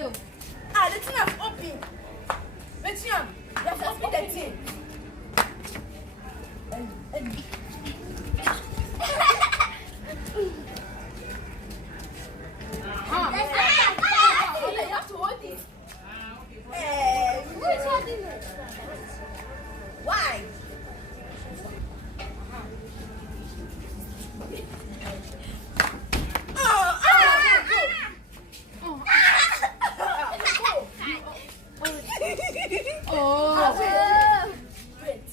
Ah, the thing has opened. Betiam, you have opened the thing. You have to hold it. Who is holding it? Why? Wait.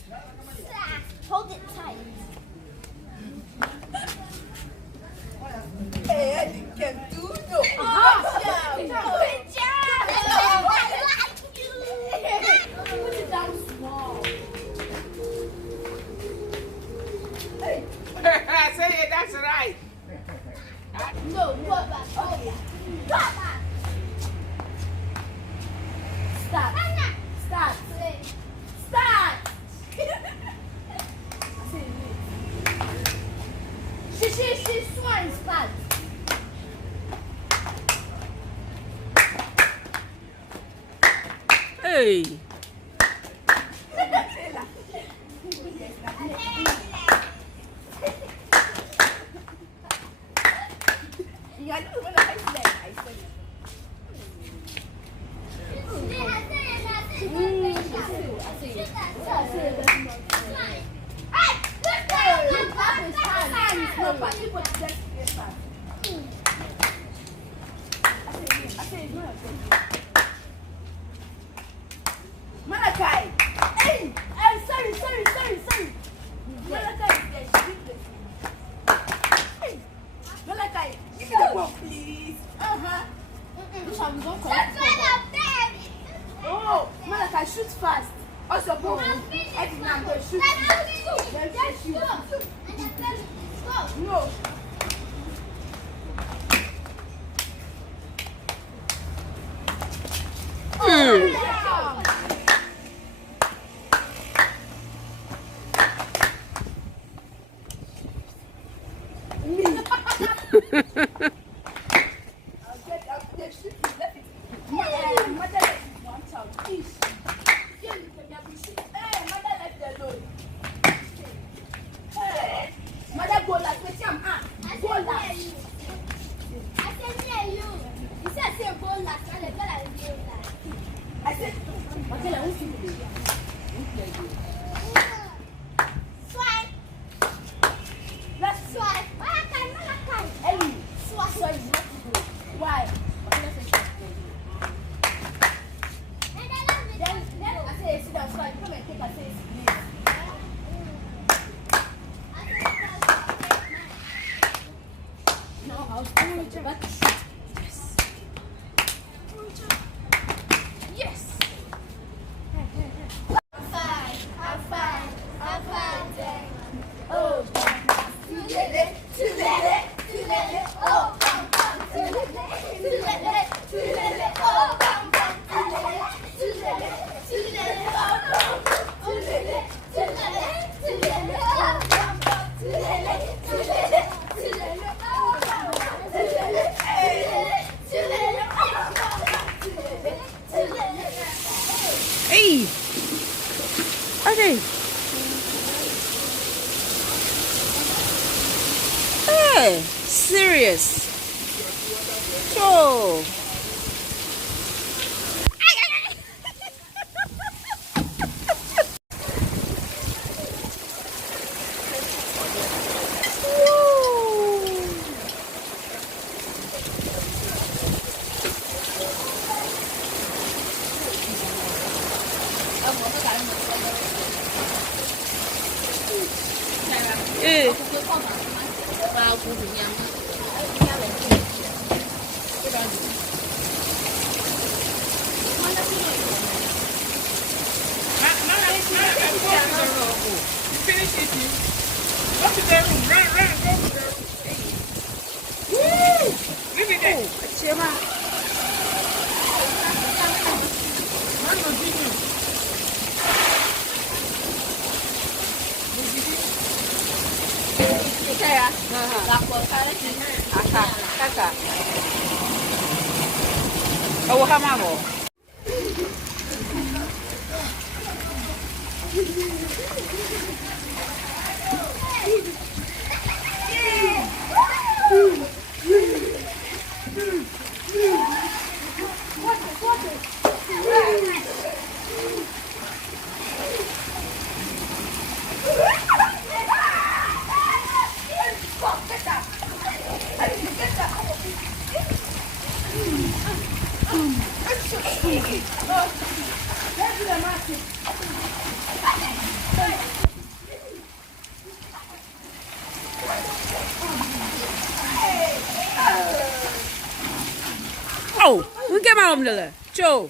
Hold it tight. Hey, I can do no. Good job. Put it down small. Hey. I said it, that's right. No, go back. Oh, yeah. Go back. Start. Start. Start. She swan start. Hey. Malachi! Hey! Sorry. Malachi is there. Hey! Malachi, give me the ball, please. Oh, Malachi, shoot fast. Also, ball. I did not go shoot. No. Why? Then I say sit down, so I come and take a face, please. No, I'll do it, but yes. I'm fine. Oh, too late. Oh, too late. Oh, Hey. Okay. Hey, serious. So. Finish it. Go to the room. Run. Go to the room. Leave it there. Run to the room. Saya, lapor kalian. Kakak. Oh, hamamo. Oh, we get my umbrella. Joe.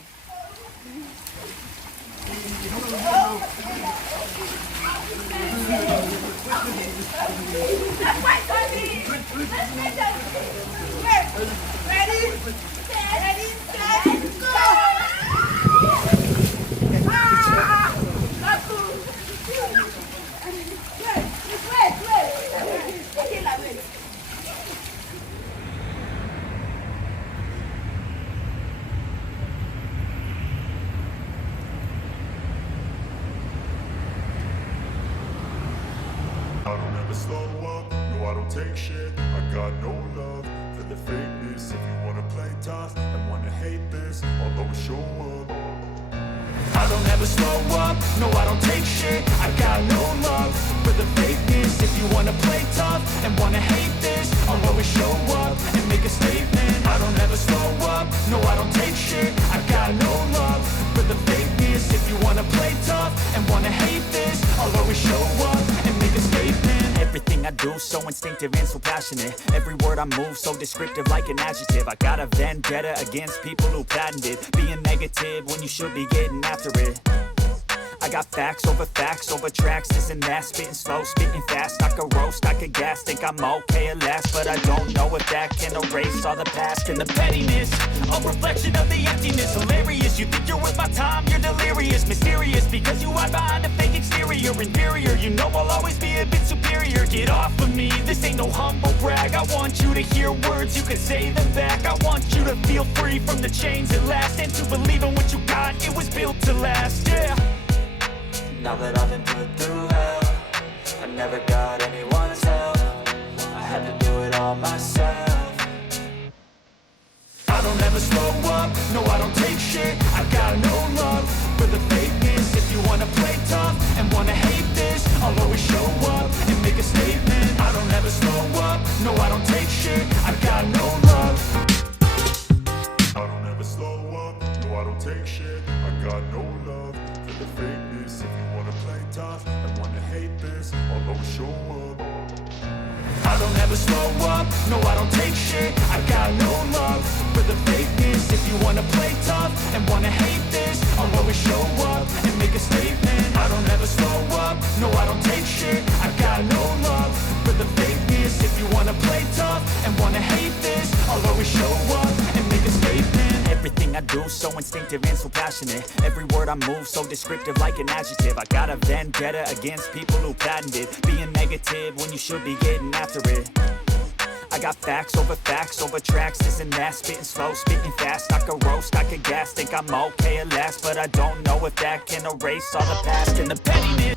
I don't ever slow up, no I don't take shit. I got no love for the fakeness. If you wanna play tough and wanna hate this, I'll always show up. I don't ever slow up, no I don't take shit. I got no love for the fakeness. If you wanna play tough and wanna hate this, I'll always show up and make a statement. I don't ever slow up, no I don't take shit. I got no love for the fakeness. If you wanna play tough and wanna hate this, I'll always show up and make a statement. Everything I do so instinctive and so passionate. Every word I move so descriptive like an adjective. I got a vendetta against people who patented being negative when you should be getting after it. I got facts over tracks, this and that. Spitting slow, spitting fast. I could roast, I could gas. Think I'm okay at last, but I don't know if that can erase all the past. And the pettiness, a reflection of the emptiness. Hilarious, you think you're worth my time, you're delirious. Mysterious, because you hide behind a fake exterior. Inferior, you know I'll always be a bit superior. Get off of me, this ain't no humble brag. I want you to hear words, you can say them back. I want you to feel free from the chains at last, and to believe in what you got, it was built to last, yeah. Now that I've been put through hell, I never got anyone's help. I had to do it all myself. I don't ever slow up, no I don't take shit. I got no love for the fakeness. If you wanna play tough and wanna hate this, I'll always show up and make a statement. I don't ever slow up, no I don't take shit. I got no love. I don't ever slow up, no I don't take shit. I got no love for the fakeness. If you wanna play tough and wanna hate this, I'll always show up. I don't ever slow up, no I don't take shit. I got no love for the fakeness. If you wanna play tough and wanna hate this, I'll always show up and make a statement. I don't ever slow up, no I don't take shit. I got no love for the fakeness. If you wanna play tough and wanna hate this, I'll always show up and make a statement. Everything I do so instinctive and so passionate. Every word I move so descriptive like an adjective. I got a vendetta against people who patented being negative when you should be getting after it. I got facts over tracks, this and that. Spitting slow, spitting fast. I could roast, I could gas. Think I'm okay at last, but I don't know if that can erase all the past. And the pettiness,